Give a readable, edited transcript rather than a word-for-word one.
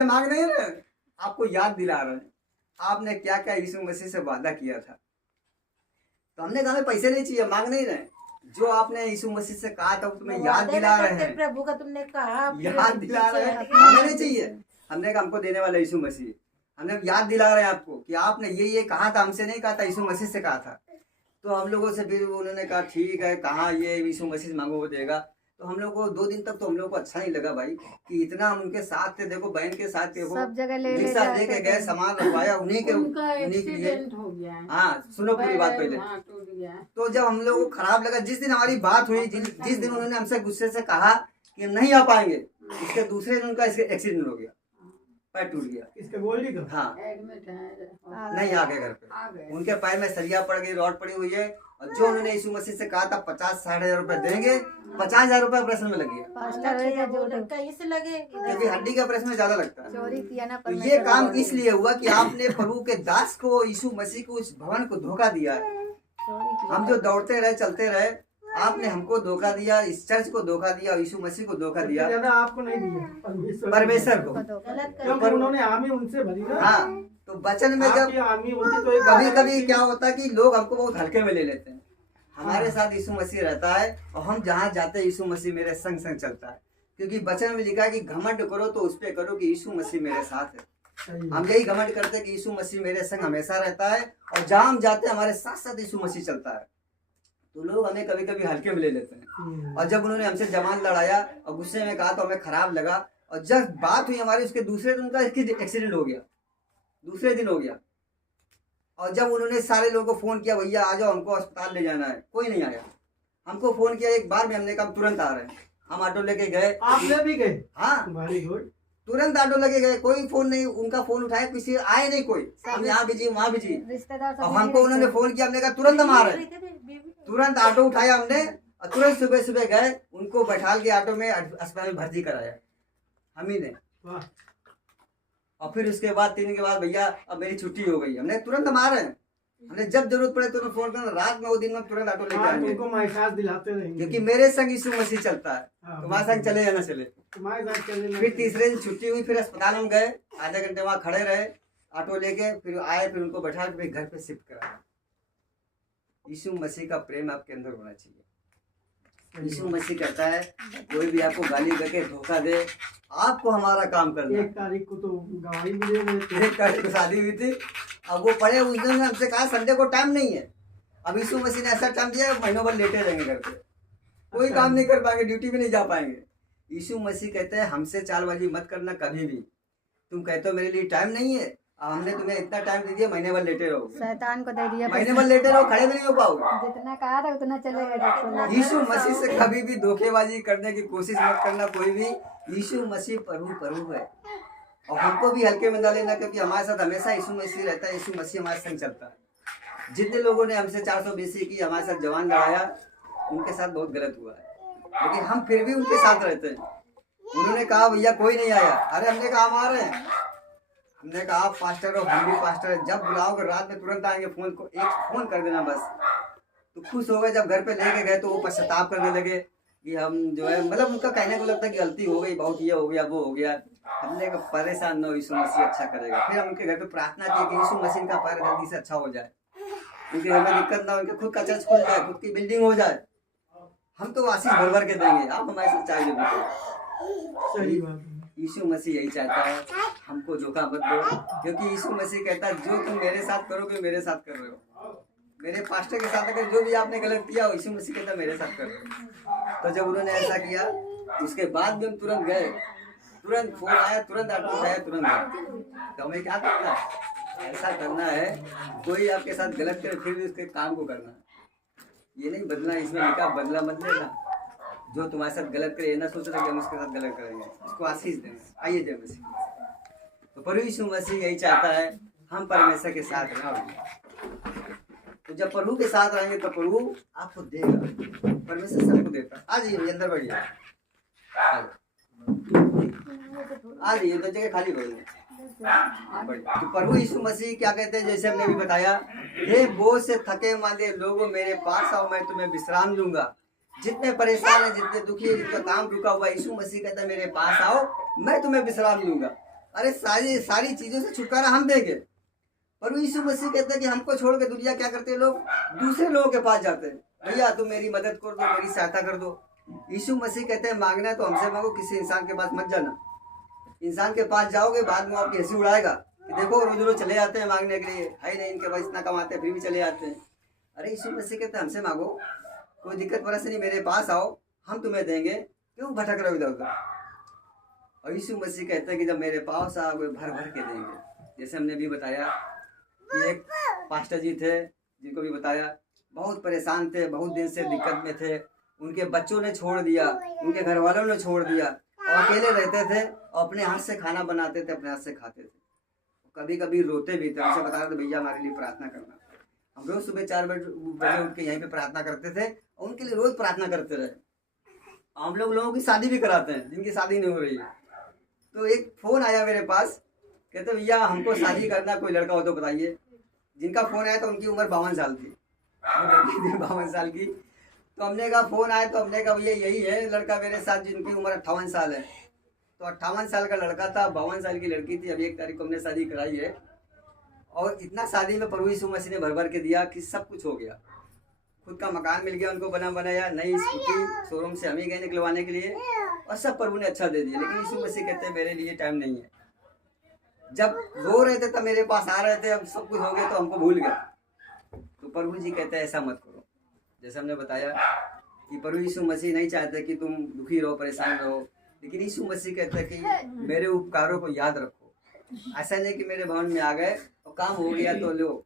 मांग नहीं रहे, आपको याद दिला रहे हैं आपने क्या क्या यीशु मसीह से वादा किया था। तो हमने कहा हमें पैसे नहीं चाहिए, मांग नहीं रहे, जो आपने यीशु मसीह से कहा था वो तुम्हें याद दिला रहे हैं। प्रभु का तुमने कहा, याद दिला रहे हैं, हमें नहीं चाहिए। हमने कहा हमको देने वाला यीशु मसीह, हमने याद दिला रहे हैं आपको कि आपने ये कहा था, हमसे नहीं कहा था, यीशु मसीह से कहा था। तो हम लोगों से फिर उन्होंने कहा ठीक है, कहाँ ये यीशु मसीह से मांगो वो देगा। तो हम लोग को 2 दिन तक तो हम लोग को अच्छा नहीं लगा भाई कि इतना हम उनके साथ थे, देखो बहन के साथ थे, वो सब जगह रिक्शा लेके गए, सामान रखवाया उन्हीं के लिए। हाँ सुनो पूरी बात पहले। तो जब हम लोग को खराब लगा, जिस दिन हमारी बात हुई, जिस दिन उन्होंने हमसे गुस्से से कहा कि हम नहीं आ पाएंगे, उसके दूसरे दिन उनका एक्सीडेंट हो गया, पैर टूट गया। इसके गोल्डी का? हाँ नहीं आ गए घर पे, उनके पैर में सरिया पड़ गई, रॉड पड़ी हुई है। और जो उन्होंने यीशु मसीह से कहा था 50-60 रुपए देंगे, 50,000 रुपए ऑपरेशन में लग गया, कहीं से लगे, क्योंकि हड्डी के ऑपरेशन में ज्यादा लगता है। चोरी किया ना। तो ये काम इसलिए हुआ कि आपने प्रभु के दास को, यीशु मसीह को, उस भवन को धोखा दिया है। हम जो दौड़ते रहे, चलते रहे, आपने हमको धोखा दिया, इस चर्च को धोखा दिया, यीशु मसीह को धोखा दिया, आपको नहीं दिया, परमेश्वर को। क्योंकि उन्होंने हामी उनसे भरी ना। हाँ तो वचन में जब हामी होती तो कभी कभी क्या होता है कि लोग हमको बहुत हल्के में ले लेते हैं। हमारे साथ यीशु मसीह रहता है और हम जहाँ जाते हैं यीशु मसीह मेरे संग संग चलता है, क्योंकि वचन में लिखा है कि घमंड करो तो उस पे करो कि यीशु मसीह मेरे साथ है। हम यही घमंड करते हैं कि यीशु मसीह मेरे संग हमेशा रहता है, और जहाँ हम जाते हैं हमारे साथ साथ यीशु मसीह चलता है। तो लोग हमें कभी कभी हल्के में ले लेते हैं। और जब उन्होंने हमसे जमान लड़ाया और गुस्से में कहा तो हमें खराब लगा, और जब बात हुई हमारी, उसके दूसरे दिन उनका एक्सीडेंट हो गया, दूसरे दिन हो गया। और जब उन्होंने सारे लोगों को फोन किया, भैया आ जाओ हमको अस्पताल ले जाना है, कोई नहीं आया। हमको फोन किया एक बार में, हमने कहा तुरंत आ रहे हैं। हम ऑटो लेके गए। आपने भी गए? हाँ तुरंत ऑटो लेके गए, कोई फोन नहीं, उनका फोन उठाया, किसी आए नहीं कोई, हम यहाँ बिजी वहाँ बिजी। और हमको उन्होंने फोन किया, हमने कहा तुरंत हम आ रहे हैं। तुरंत ऑटो उठाया हमने और तुरंत सुबह सुबह गए, उनको बैठा के ऑटो में अस्पताल में भर्ती कराया हम ही ने। और फिर उसके बाद 3 दिन के बाद, भैया अब मेरी छुट्टी हो गई, हमने तुरंत हम आ रहे हैं। हमने जब जरूरत पड़े तुरंत फोन करना, रात में वो दिन में तुरंत ऑटो लेके आएंगे, उनको एहसास दिलाते रहेंगे, क्योंकि मेरे संग यीशु मसीह चलता है। तुम्हारे संग चले या ना चले। फिर तीसरे दिन छुट्टी हुई, फिर अस्पताल में गए, आधे घंटे वहाँ खड़े रहे ऑटो लेके, फिर आए, फिर उनको बैठा के घर पे शिफ्ट कराया। यीशु मसीह का प्रेम आपके अंदर होना चाहिए। यीशु मसीह कहता है कोई भी आपको गाली करके धोखा दे, आपको हमारा काम करना। 1 तारीख को तो गवाही मिले, 1 तारीख को शादी हुई थी। अब वो पढ़े, उस दिन हमसे कहा संडे को टाइम नहीं है। अब यीशु मसीह ने ऐसा टाइम दिया, महीनों भर लेटे रहेंगे घर पे, कोई काम नहीं कर पाएंगे, ड्यूटी भी नहीं जा पाएंगे। यीशु मसीह कहते हैं हमसे चालबाजी मत करना कभी भी। तुम कहते हो मेरे लिए टाइम नहीं है, हमने तुम्हें इतना टाइम दे दिया, महीने भर लेटे रहोगे। शैतान को दे दिया, महीने भर लेटे रहो, खड़े भी नहीं हो पाओगे। जितना कहा था उतना चलेगा। यीशु मसीह से कभी भी धोखेबाजी करने की कोशिश मत करना कोई भी। यीशु मसीह प्रभु है, और हमको भी हल्के में न लेना, क्योंकि हमारे साथ हमेशा यीशु मसीह रहता है। यीशु मसीह हमारे संग चलता है। जितने लोगों ने हमसे 420 की हमारे साथ जवान लड़ाया, उनके साथ बहुत गलत हुआ है, लेकिन हम फिर भी उनके साथ रहते हैं। उन्होंने कहा भैया कोई नहीं आया, अरे हमने कहा हम आ रहे हैं। हमने कहा आप पास्टर हो, हम भी पास्टर है, जब बुलाओगे रात में तुरंत आएंगे, फोन को एक फोन कर देना बस। तो खुश हो गए। जब घर पे लेके गए तो वो पश्चाताप करने लगे कि हम जो है, मतलब उनका कहने को लगता कि गलती हो गई, बहुत ये हो गया वो हो गया। हमने कहा परेशान न हो, यीशु मसीह अच्छा करेगा। फिर हम उनके घर पे प्रार्थना की कि यीशु मसीह का पैर जल्दी से अच्छा हो जाए, उनके घर में दिक्कत ना हो, उनके खुद का चर्च खुल जाए, खुद की बिल्डिंग हो जाए। हम तो आशीष भर भर के देंगे, आप हमारे साथ चाहिए। सही बात। यीशु मसीह यही चाहता है, हमको धोखा मत दो, क्योंकि यीशु मसीह कहता है जो तुम मेरे साथ करोगे मेरे साथ कर रहे हो। मेरे पास्टर के साथ अगर जो भी आपने गलत किया, यीशु मसीह कहता है मेरे साथ कर रहे हो। तो जब उन्होंने ऐसा किया, उसके बाद भी हम तुरंत गए, तुरंत फोन आया, तुरंत ऑटो उठाया, तुरंत गए। तो हमें क्या करना है, ऐसा करना है, कोई आपके साथ गलत करे फिर भी उसके काम को करना है। ये नहीं बदलना, इसमें लिखा बदला मत लेना। जो तुम्हारे साथ गलत करे, ना सोच रहे कि हम उसके साथ गलत करेंगे, उसको आशीष देंगे। आइए जय मसीह। तो प्रभु यीशु मसीह यही चाहता है हम परमेश्वर के साथ रहें। तो जब प्रभु के साथ रहेंगे तो प्रभु आपको देगा, परमेश्वर सबको देता है। आ जाइए अंदर बढ़िए, आ जाइए, तो जगह खाली बढ़िए। तो प्रभु यीशु मसीह क्या कहते हैं, जैसे हमने भी बताया, हे बोझ से थके मांदे लोगों मेरे पास आओ, मैं तुम्हें विश्राम दूंगा। जितने परेशान है, जितने दुखी है, जिनका काम रुका हुआ, यीशु मसीह कहता है मेरे पास आओ, मैं तुम्हें विश्राम दूंगा। अरे सारी सारी चीजों से छुटकारा हम देंगे। पर यीशु मसीह कहते हैं कि हमको छोड़ के दुनिया क्या करते हैं, लोग दूसरे लोगों के पास जाते हैं, भैया तुम मेरी मदद कर दो, मेरी सहायता कर दो। यीशु मसीह कहते हैं मांगना है तो हमसे मांगो, किसी इंसान के पास मत जाना। इंसान के पास जाओगे बाद में आपकी हंसी उड़ाएगा कि देखो रोज रोज चले जाते हैं मांगने के लिए, है नहीं इनके पास इतना कमाते हैं फिर भी चले जाते हैं। अरे यीशु मसीह कहते हैं हमसे मांगो, कोई दिक्कत परेशानी नहीं, मेरे पास आओ, हम तुम्हें देंगे, क्यों भटक रहे हो इधर उधर। और यीशु मसीह कहते हैं कि जब मेरे पास आओगे भर भर के देंगे। जैसे हमने भी बताया कि एक पास्टर जी थे जिनको भी बताया, बहुत परेशान थे, बहुत दिन से दिक्कत में थे, उनके बच्चों ने छोड़ दिया, उनके घर वालों ने छोड़ दिया, और अकेले रहते थे और अपने हाथ से खाना बनाते थे, अपने हाथ से खाते थे, कभी कभी रोते भी थे। हमसे बता रहे थे भैया हमारे लिए प्रार्थना करना। हम रोज सुबह 4 बजे उठ के यहीं पे प्रार्थना करते थे और उनके लिए रोज प्रार्थना करते रहे। हम लोगों की शादी भी कराते हैं जिनकी शादी नहीं हो रही है। तो एक फोन आया मेरे पास, कहते भैया हमको शादी करना, कोई लड़का हो तो बताइए। जिनका फोन आया तो उनकी उम्र 52 साल थी, 52 साल की। तो हमने कहा फोन आया तो हमने कहा भैया यही है लड़का मेरे साथ जिनकी उम्र 58 साल है। तो 58 साल का लड़का था, 52 साल की लड़की थी। अभी 1 तारीख को हमने शादी कराई है और इतना शादी में प्रभु यीशु मसीह ने भर भर के दिया कि सब कुछ हो गया। खुद का मकान मिल गया उनको बना बनाया, नई स्कूटी शोरूम से हम ही गए निकलवाने के लिए, और सब प्रभु ने अच्छा दे दिया। लेकिन यीशु मसीह कहते हैं मेरे लिए टाइम नहीं है। जब रो रहे थे तब मेरे पास आ रहे थे, अब सब कुछ हो गया तो हमको भूल गए। तो प्रभु जी कहते हैं ऐसा मत करो। जैसे हमने बताया कि प्रभु यीशु मसीह नहीं चाहते कि तुम दुखी रहो, परेशान रहो, लेकिन यीशु मसीह कहते हैं कि मेरे उपकारों को याद रखो। ऐसा नहीं कि मेरे भवन में आ गए और काम हो गया तो लो,